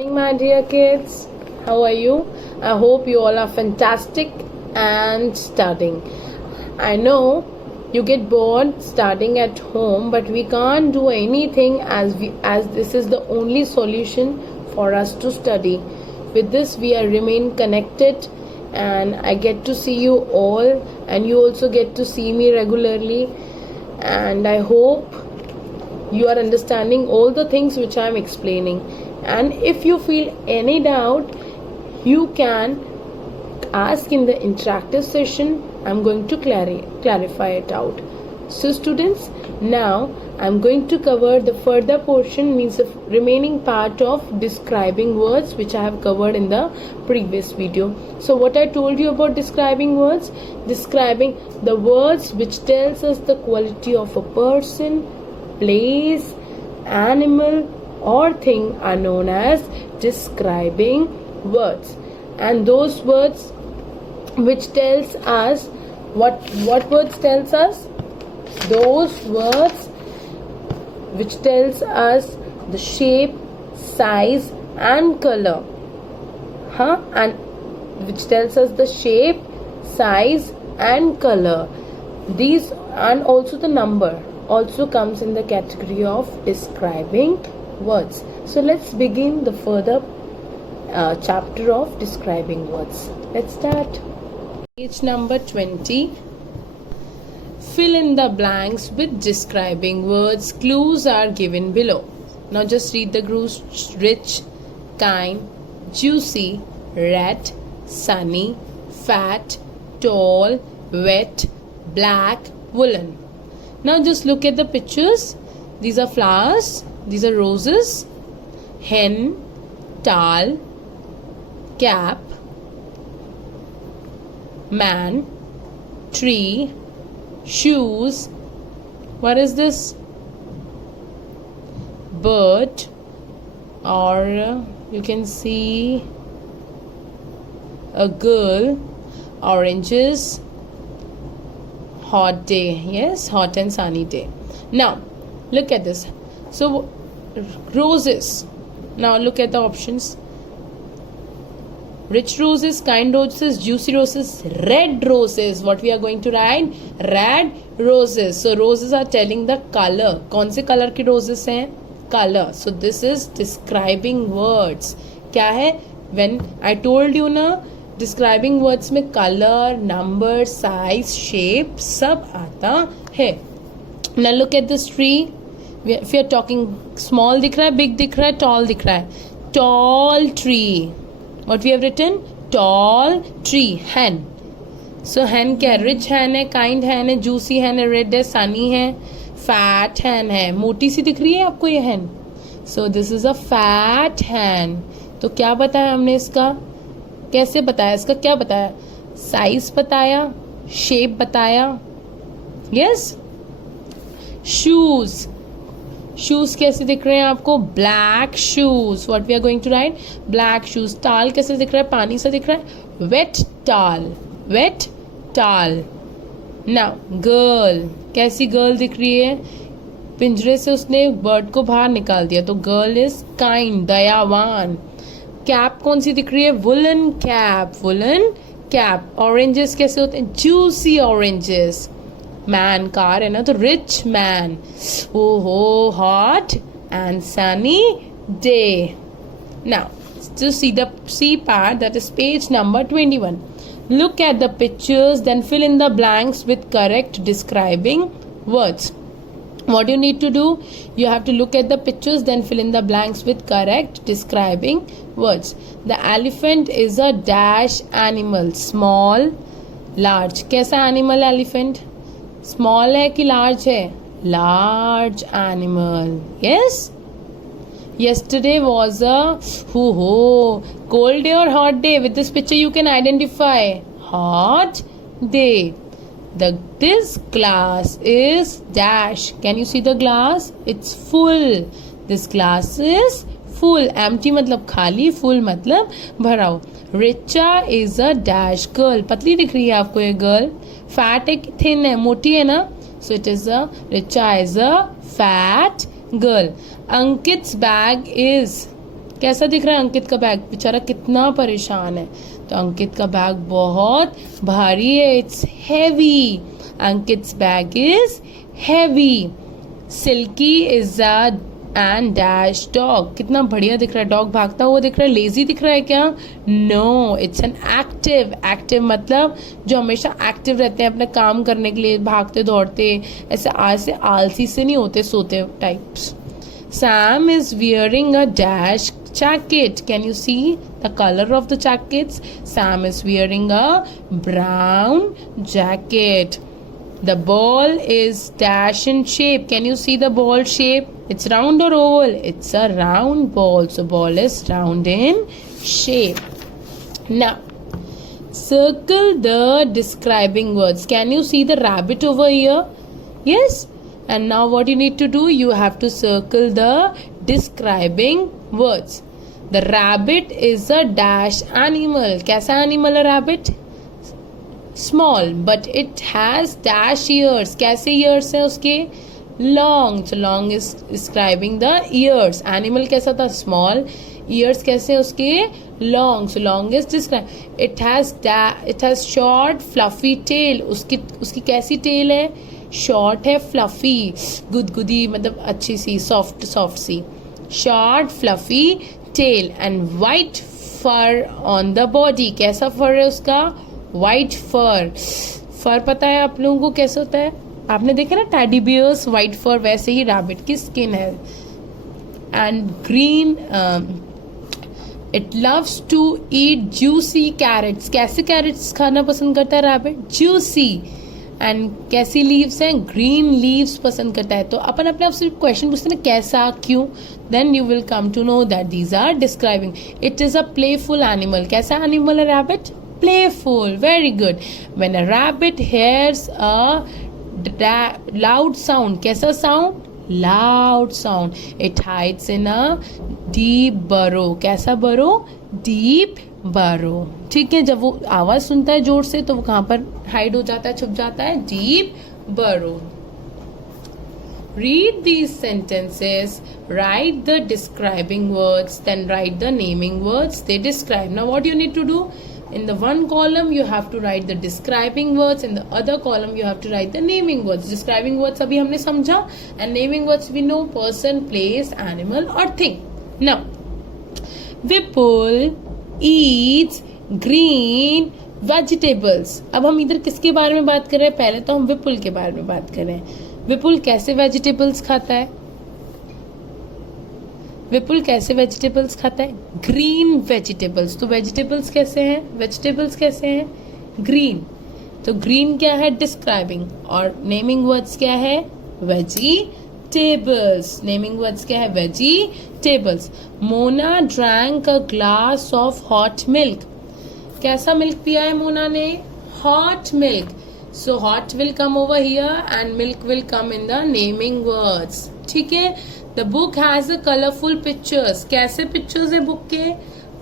Morning, my dear kids. How are you? I hope you all are fantastic and studying. I know you get bored studying at home, but we can't do anything as this is the only solution for us to study. With this, we are remain connected, and I get to see you all, and you also get to see me regularly. And I hope you are understanding all the things which I am explaining. And if you feel any doubt, you can ask in the interactive session. I'm going to clarify it out. So students, now I'm going to cover the further portion, means the remaining part of describing words, which I have covered in the previous video. So what I told you about describing words, describing the words which tells us the quality of a person, place, animal or thing are known as describing words. And those words which tells us what words tells us? Those words which tells us the shape, size and color. And which tells us the shape, size and color. These, and also the number, also comes in the category of describing words. So let's begin the further chapter of describing words. Let's start. Page number 20. Fill in the blanks with describing words. Clues are given below. Now just read the clues: rich, kind, juicy, red, sunny, fat, tall, wet, black, woolen. Now just look at the pictures. These are flowers. These are roses. Hen, towel, cap, man, tree, shoes. What is this? Bird, or you can see a girl. Oranges. Hot day. Yes, hot and sunny day. Now look at this. So roses. Now look at the options: rich roses, kind roses, juicy roses, red roses. What we are going to write? Red roses. So roses are telling the color. कौन से color की roses हैं? Color. So this is describing words. क्या है? When I told you ना, describing words में color, number, size, shape सब आता है. Now look at this tree. If you are talking, small दिख रहा है, big दिख रहा है, tall दिख रहा है. Tall tree. What we have written? Tall tree. Hen. So hen क्या है? Rich hen है, kind hen है, juicy hen है, red है, sunny है, fat hen है. मोटी सी दिख रही है आपको ये hen? So this is a fat hen. तो क्या बताया हमने इसका? कैसे बताया? इसका क्या बताया? Size बताया, shape बताया. Yes? Shoes. शूज कैसे दिख रहे हैं आपको? Black shoes. What we are going to write? Black shoes. Tall कैसे दिख रहा है? पानी सा दिख रहा है. वेट टाल. वेट टाल. Now girl. कैसी गर्ल दिख रही है? पिंजरे से उसने बर्ड को बाहर निकाल दिया, तो गर्ल इज काइंड, दयावान. कैप कौन सी दिख रही है? Woollen cap. Woollen cap. Oranges कैसे होते हैं? Juicy oranges. मैन कार है ना, तो रिच मैन. ओहो, hot and sunny day. Now to see the C part, that is page number 21. Look at the pictures, then fill in the blanks with correct describing words. What you need to do? You have to look at the pictures, then fill in the blanks with correct describing words. The elephant is a dash animal. Small, large. कैसा animal elephant? Small है कि large है? Large animal. Yes. yesterday was a cold day or hot day? With this picture you can identify. Hot day. This glass is dash. Can you see the glass? It's full. This glass is full. Empty मतलब खाली, full मतलब भरा हो. Richa is a dash girl. पतली दिख रही है आपको ये गर्ल. फैट है कि थिन है? मोटी है ना. So it is a Richa is a fat girl. Ankit's bag is कैसा दिख रहा है अंकित का बैग? बेचारा कितना परेशान है। तो अंकित का बैग बहुत भारी है, it's heavy. Ankit's bag is heavy. Silky is a and dash dog. कितना बढ़िया दिख रहा है, डॉग भागता हुआ दिख रहा है। लेजी दिख रहा है क्या? No, it's an active. Active मतलब जो हमेशा एक्टिव रहते हैं अपने काम करने के लिए, भागते दौड़ते, ऐसे आलसी से नहीं होते, सोते types. Sam is wearing a dash jacket. Can you see the color of the jackets? Sam is wearing a brown jacket. The ball is dash in shape. Can you see the ball shape? It's round or oval? It's a round ball. So ball is round in shape. Now, circle the describing words. Can you see the rabbit over here? Yes? And now what you need to do, you have to circle the describing words. The rabbit is a dash animal. कैसा animal है rabbit? Small, but it has dash ears. कैसे ears हैं उसके? Long. So long is describing the ears. Animal कैसा था? Small. Ears कैसे हैं उसके? Long. So long is describe. It has short fluffy tail. उसकी कैसी tail है? शॉर्ट है, फ्लफी, गुदगुदी, मतलब अच्छी सी, सॉफ्ट सी। Short fluffy tail and white fur on the body. कैसा फर है उसका? वाइट फर। फर पता है आप लोगों को कैसे होता है? आपने देखा ना टेडी बियर्स वाइट फर, वैसे ही रैबिट की स्किन है। And green, it loves to eat juicy carrots. कैसे कैरेट्स खाना पसंद करता है रैबिट? जूसी। एंड कैसी लीव्स हैं? ग्रीन लीव्स पसंद करता है। तो अपन अपने आप से क्वेश्चन पूछते हैं कैसा, क्यों, then you will come to know that these are describing. It is a playful animal. कैसा एनिमल है rabbit? Playful. Very good. When a rabbit hears a loud sound, कैसा sound? Loud sound. It hides in a deep burrow. कैसा बरो? Deep बरो। ठीक है, जब वो आवाज सुनता है जोर से तो वो कहां पर हाइड हो जाता है, छुप जाता है? डीप बरो। Read these sentences, write the describing words, then write the naming words they describe. Now what you need to do? In the one column you have to write the describing words, in the other column you have to write the naming words. Describing words अभी हमने समझा, and naming words we know person, place, animal or thing. Now, Vipul eats green vegetables. अब हम इधर किसके बारे में बात कर रहे हैं? पहले तो हम विपुल के बारे में बात कर रहे हैं। विपुल कैसे वेजिटेबल्स खाता है? विपुल कैसे वेजिटेबल्स खाता है? Green vegetables. तो वेजिटेबल्स कैसे हैं? वेजिटेबल्स कैसे हैं? ग्रीन। तो ग्रीन क्या है? डिस्क्राइबिंग। और नेमिंग वर्ड्स क्या है? वेजिटेबल्स। नेमिंग वर्ड्स क्या है? Vegetables. Mona drank a glass of hot milk. कैसा मिल्क पिया है मोना ने? Hot milk. So hot will come over here and milk will come in the naming words. ठीक है? The book has a colorful pictures. कैसे pictures है book के?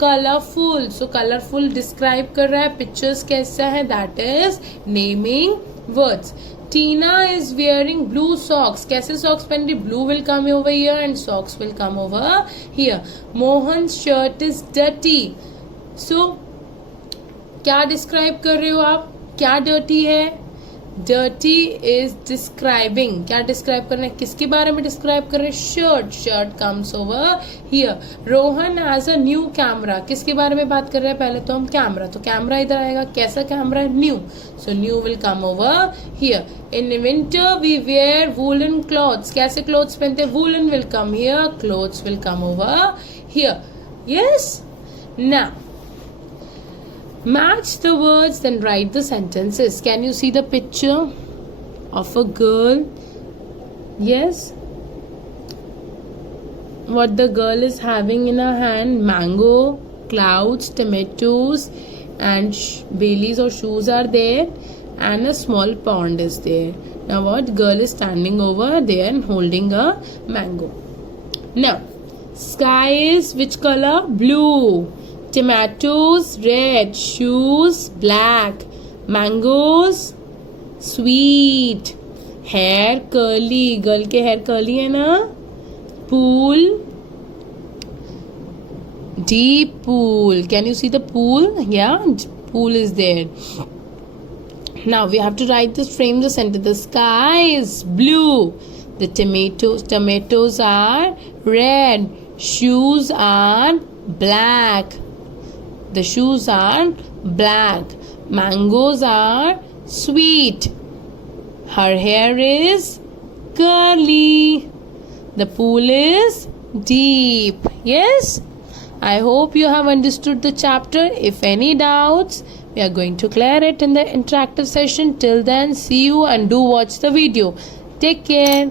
Colorful. So colorful describe कर रहा है, pictures कैसा है? That is naming words. Tina is wearing blue socks. कैसे socks पहन रही? Blue will come over here and socks will come over here. Mohan's shirt is dirty. So क्या describe कर रहे हो आप? क्या डर्टी है? Dirty is describing. क्या डिस्क्राइब करना है? किसके बारे में डिस्क्राइब कर रहे हैं? Shirt. Shirt comes over here. Rohan has a new camera. किसके बारे में बात कर रहे हैं? पहले तो हम कैमरा, तो कैमरा इधर आएगा। कैसा कैमरा है? New. So new will come over here. In winter we wear woollen clothes. कैसे क्लॉथ्स पहनते हैं? Woollen will come here, clothes will come over here. Yes, now match the words, then write the sentences. Can you see the picture of a girl? Yes. What the girl is having in her hand? Mango, clouds, tomatoes, and Baileys or shoes are there, and a small pond is there. Now what? Girl is standing over there and holding a mango. Now, sky is which color? Blue. Tomatoes red, shoes black, mangoes sweet, hair curly. Girl के hair curly है ना? Pool Deep pool. Can you see the pool? Yeah, pool is there. Now we have to write this, frame the sentence. The sky is blue. The tomatoes are red. Shoes are black. The shoes are black. Mangoes are sweet. Her hair is curly. The pool is deep. Yes? I hope you have understood the chapter. If any doubts, we are going to clear it in the interactive session. Till then, see you and do watch the video. Take care.